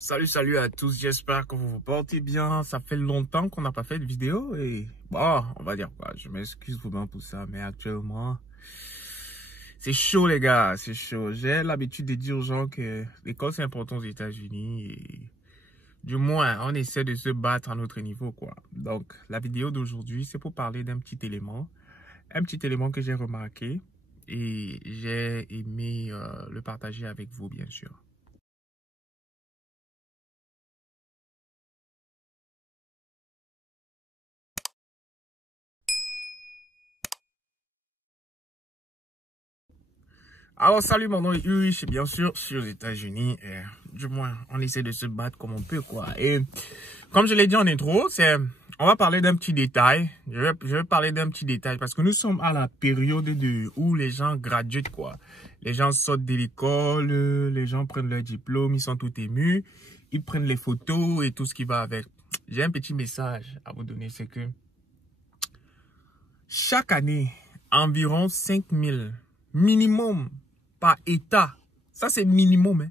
Salut à tous, j'espère que vous vous portez bien. Ça fait longtemps qu'on n'a pas fait de vidéo et bon, on va dire quoi, je m'excuse vraiment pour ça, mais actuellement, c'est chaud les gars, c'est chaud. J'ai l'habitude de dire aux gens que l'école c'est important aux États-Unis et du moins, on essaie de se battre à notre niveau quoi. Donc, la vidéo d'aujourd'hui, c'est pour parler d'un petit élément que j'ai remarqué et j'ai aimé le partager avec vous bien sûr. Alors, salut, mon nom est Ulrich, bien sûr, je suis aux États-Unis. Du moins, on essaie de se battre comme on peut, quoi. Et comme je l'ai dit en intro, on va parler d'un petit détail. Je vais parler d'un petit détail parce que nous sommes à la période où les gens graduent, quoi. Les gens sortent de l'école, les gens prennent leur diplôme, ils sont tout émus, ils prennent les photos et tout ce qui va avec. J'ai un petit message à vous donner, c'est que chaque année, environ 5000 minimum par État, ça c'est minimum, hein.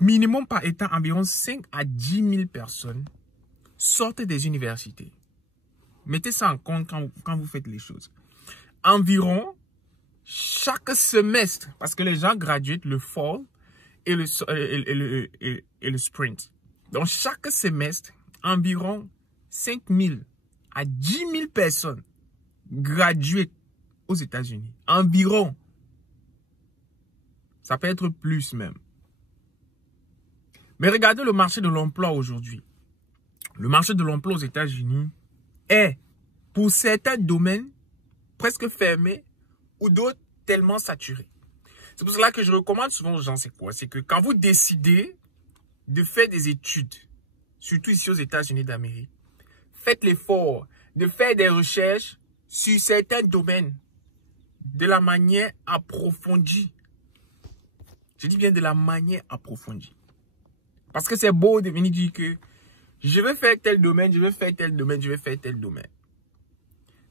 Minimum par État, environ 5 à 10 000 personnes sortent des universités. Mettez ça en compte quand vous faites les choses. Environ chaque semestre, parce que les gens graduent le fall et le sprint. Donc chaque semestre, environ 5 000 à 10 000 personnes graduent aux États-Unis. Environ. Ça peut être plus même. Mais regardez le marché de l'emploi aujourd'hui. Le marché de l'emploi aux États-Unis est, pour certains domaines, presque fermé ou d'autres tellement saturé. C'est pour cela que je recommande souvent aux gens, c'est quoi? C'est que quand vous décidez de faire des études, surtout ici aux États-Unis d'Amérique, faites l'effort de faire des recherches sur certains domaines de la manière approfondie. Je dis bien de la manière approfondie. Parce que c'est beau de venir dire que je vais faire tel domaine, je vais faire tel domaine, je vais faire tel domaine.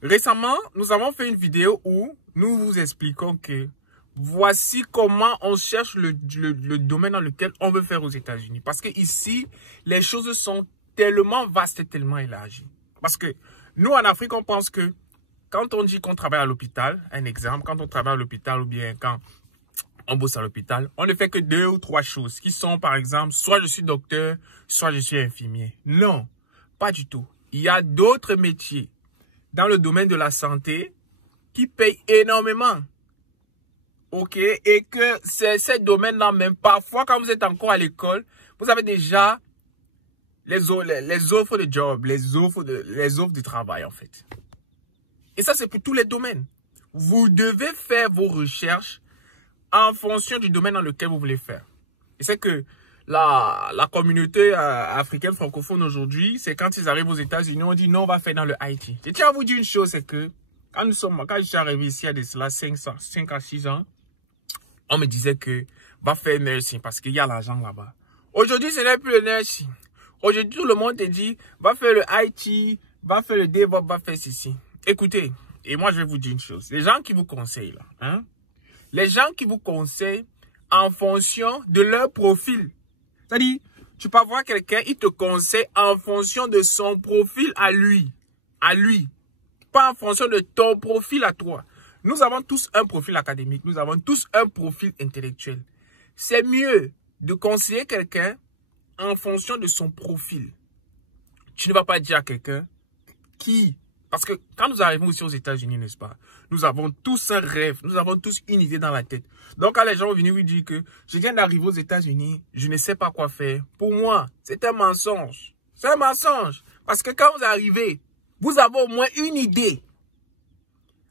Récemment, nous avons fait une vidéo où nous vous expliquons que voici comment on cherche le domaine dans lequel on veut faire aux États-Unis. Parce que ici, les choses sont tellement vastes et tellement élargies. Parce que nous, en Afrique, on pense que quand on dit qu'on travaille à l'hôpital, un exemple, quand on travaille à l'hôpital ou bien quand on bosse à l'hôpital, on ne fait que 2 ou 3 choses qui sont par exemple, soit je suis docteur, soit je suis infirmier. Non, pas du tout. Il y a d'autres métiers dans le domaine de la santé qui payent énormément. Ok, et que ces domaines-là même, parfois quand vous êtes encore à l'école, vous avez déjà les offres de job, les offres de travail en fait. Et ça c'est pour tous les domaines. Vous devez faire vos recherches en fonction du domaine dans lequel vous voulez faire. Et c'est que la communauté africaine francophone aujourd'hui, c'est quand ils arrivent aux États-Unis, on dit non, on va faire dans le IT. Je tiens à vous dire une chose, c'est que quand je suis arrivé ici il y a de cela 5 à 6 ans, on me disait que va faire nursing parce qu'il y a l'argent là-bas. Aujourd'hui, ce n'est plus le nursing. Aujourd'hui, tout le monde te dit va faire le IT, va faire le DevOps, va faire ceci. Écoutez, et moi je vais vous dire une chose. Les gens qui vous conseillent là, hein, les gens qui vous conseillent en fonction de leur profil. C'est-à-dire, tu peux voir quelqu'un, il te conseille en fonction de son profil à lui. À lui. Pas en fonction de ton profil à toi. Nous avons tous un profil académique. Nous avons tous un profil intellectuel. C'est mieux de conseiller quelqu'un en fonction de son profil. Tu ne vas pas dire à quelqu'un qui... Parce que quand nous arrivons ici aux États-Unis, n'est-ce pas, nous avons tous un rêve, nous avons tous une idée dans la tête. Donc quand les gens vont venir vous dire que je viens d'arriver aux États-Unis, je ne sais pas quoi faire. Pour moi, c'est un mensonge. C'est un mensonge. Parce que quand vous arrivez, vous avez au moins une idée.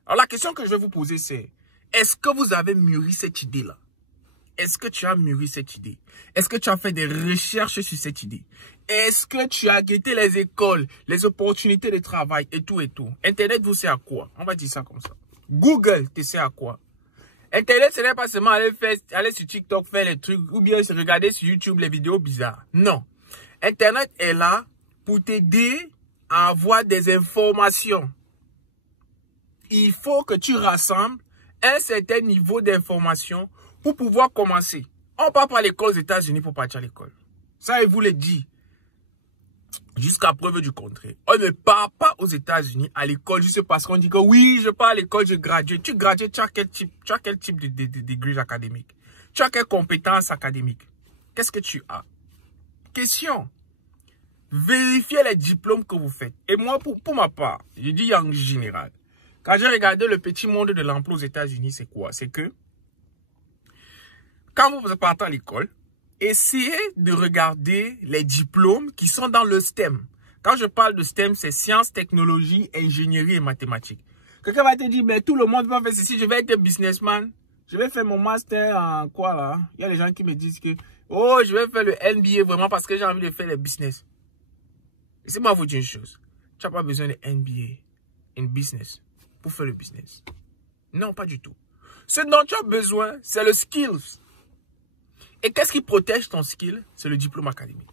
Alors la question que je vais vous poser c'est, est-ce que vous avez mûri cette idée-là? Est-ce que tu as mûri cette idée? Est-ce que tu as fait des recherches sur cette idée? Est-ce que tu as guetté les écoles, les opportunités de travail et tout et tout? Internet vous sert à quoi? On va dire ça comme ça. Google te sert à quoi? Internet, ce n'est pas seulement aller sur TikTok faire les trucs ou bien regarder sur YouTube les vidéos bizarres. Non. Internet est là pour t'aider à avoir des informations. Il faut que tu rassembles un certain niveau d'information pour pouvoir commencer. On ne part pas à l'école aux États-Unis pour partir à l'école. Ça, il vous le dit. Jusqu'à preuve du contraire. On ne part pas aux États-Unis à l'école juste parce qu'on dit que oui, je pars à l'école, je gradue. Tu gradues, tu as quel type de degré académique? Tu as quelles compétences académiques? Qu'est-ce que tu as? Question. Vérifiez les diplômes que vous faites. Et moi, pour ma part, je dis en général, quand j'ai regardé le petit monde de l'emploi aux États-Unis, c'est quoi? C'est que quand vous partez à l'école, essayez de regarder les diplômes qui sont dans le STEM. Quand je parle de STEM, c'est sciences, technologie, ingénierie et mathématiques. Quelqu'un va te dire, mais tout le monde va faire ceci, je vais être businessman. Je vais faire mon master en quoi là? Il y a des gens qui me disent que, oh, je vais faire le MBA vraiment parce que j'ai envie de faire le business. Laissez-moi vous dire une chose. Tu n'as pas besoin de MBA in business pour faire le business. Non, pas du tout. Ce dont tu as besoin, c'est le skills. Et qu'est-ce qui protège ton skill? C'est le diplôme académique.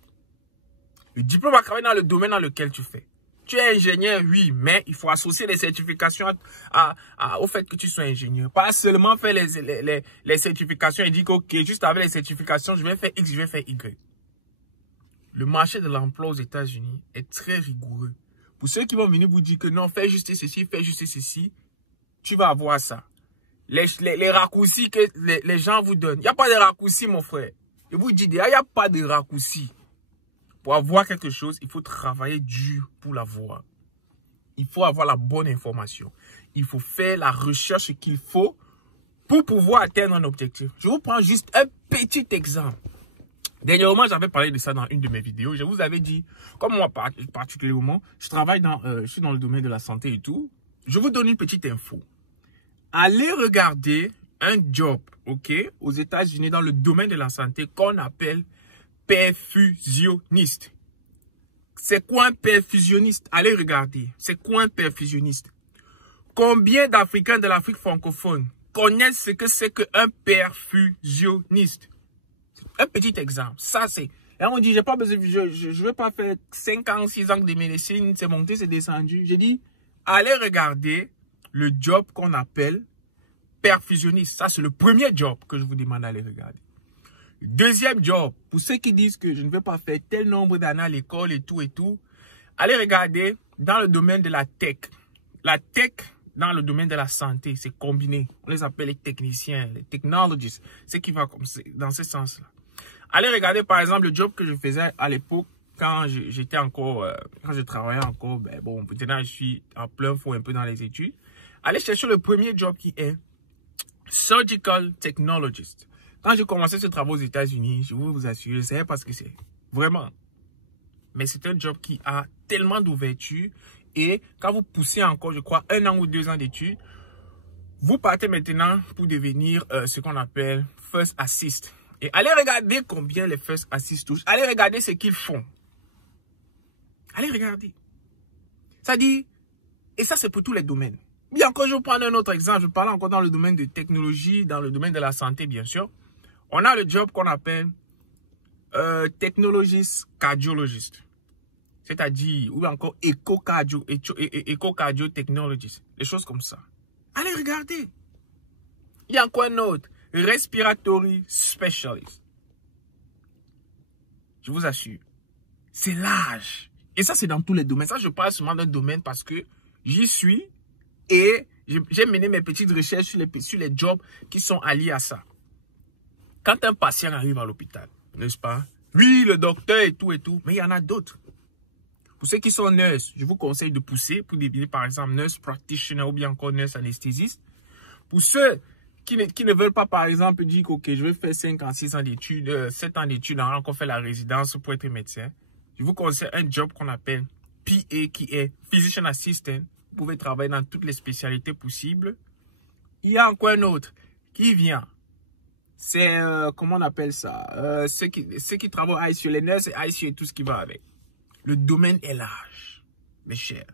Le diplôme académique dans le domaine dans lequel tu fais. Tu es ingénieur, oui, mais il faut associer les certifications au fait que tu sois ingénieur. Pas seulement faire les certifications et dire que, ok, juste avec les certifications, je vais faire X, je vais faire Y. Le marché de l'emploi aux États-Unis est très rigoureux. Pour ceux qui vont venir vous dire que non, fais juste ceci, fais juste ceci, tu vas avoir ça. Les raccourcis que les gens vous donnent. Il n'y a pas de raccourcis, mon frère. Je vous dis, il n'y a pas de raccourcis. Pour avoir quelque chose, il faut travailler dur pour l'avoir. Il faut avoir la bonne information. Il faut faire la recherche qu'il faut pour pouvoir atteindre un objectif. Je vous prends juste un petit exemple. Dernièrement, j'avais parlé de ça dans une de mes vidéos. Je vous avais dit, comme moi particulièrement, je suis dans le domaine de la santé et tout. Je vous donne une petite info. Allez regarder un job, ok, aux États-Unis dans le domaine de la santé qu'on appelle perfusionniste. C'est quoi un perfusionniste? Allez regarder. C'est quoi un perfusionniste? Combien d'Africains de l'Afrique francophone connaissent ce que c'est qu'un perfusionniste? Un petit exemple. Ça, c'est... Là, on dit, j'ai pas besoin, je veux pas faire 5 ans, 6 ans de médecine, c'est monté, c'est descendu. J'ai dit, allez regarder le job qu'on appelle perfusionniste. Ça, c'est le premier job que je vous demande d'aller regarder. Le deuxième job, pour ceux qui disent que je ne veux pas faire tel nombre d'années à l'école et tout, allez regarder dans le domaine de la tech. La tech, dans le domaine de la santé, c'est combiné. On les appelle les techniciens, les technologists. C'est qui va comme dans ce sens-là. Allez regarder, par exemple, le job que je faisais à l'époque, quand j'étais encore, quand je travaillais encore, ben bon, maintenant je suis en plein fond un peu dans les études. Allez chercher le premier job qui est Surgical Technologist. Quand j'ai commencé ce travail aux États-Unis, je vous assure, c'est parce que c'est vraiment. Mais c'est un job qui a tellement d'ouverture et quand vous poussez encore, je crois, 1 an ou 2 ans d'études, vous partez maintenant pour devenir ce qu'on appelle First Assist. Et allez regarder combien les First Assist touchent. Allez regarder ce qu'ils font. Allez regarder. Ça dit, et ça c'est pour tous les domaines. Bien encore, je vais prendre un autre exemple. Je parle encore dans le domaine de technologie, dans le domaine de la santé, bien sûr. On a le job qu'on appelle technologiste cardiologiste. C'est-à-dire, ou encore éco-cardio-technologiste. Des choses comme ça. Allez regarder. Il y a encore un autre. Respiratory specialist. Je vous assure. C'est large. Et ça, c'est dans tous les domaines. Ça, je parle seulement d'un domaine parce que j'y suis et j'ai mené mes petites recherches sur les jobs qui sont alliés à ça. Quand un patient arrive à l'hôpital, n'est-ce pas? Oui, le docteur et tout, mais il y en a d'autres. Pour ceux qui sont nurses, je vous conseille de pousser pour devenir par exemple nurse practitioner ou bien encore nurse anesthésiste. Pour ceux qui ne veulent pas par exemple dire que ok, je vais faire 5 ans, 6 ans d'études, 7 ans d'études, on a encore fait la résidence pour être médecin. Je vous conseille un job qu'on appelle PA qui est Physician Assistant. Vous pouvez travailler dans toutes les spécialités possibles. Il y a encore un autre qui vient. C'est, comment on appelle ça? Ceux qui travaillent sur les nurses et ICU et tout ce qui va avec. Le domaine est large, mes chers.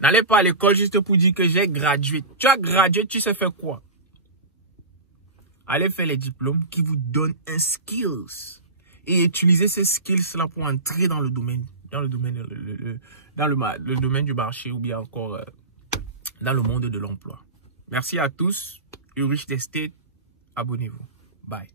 N'allez pas à l'école juste pour dire que j'ai gradué. Tu as gradué, tu sais faire quoi? Allez faire les diplômes qui vous donnent un skills. Et utilisez ces skills-là pour entrer dans le domaine. Dans le domaine du marché ou bien encore dans le monde de l'emploi. Merci à tous. Ulrich Testé. Abonnez-vous. Bye.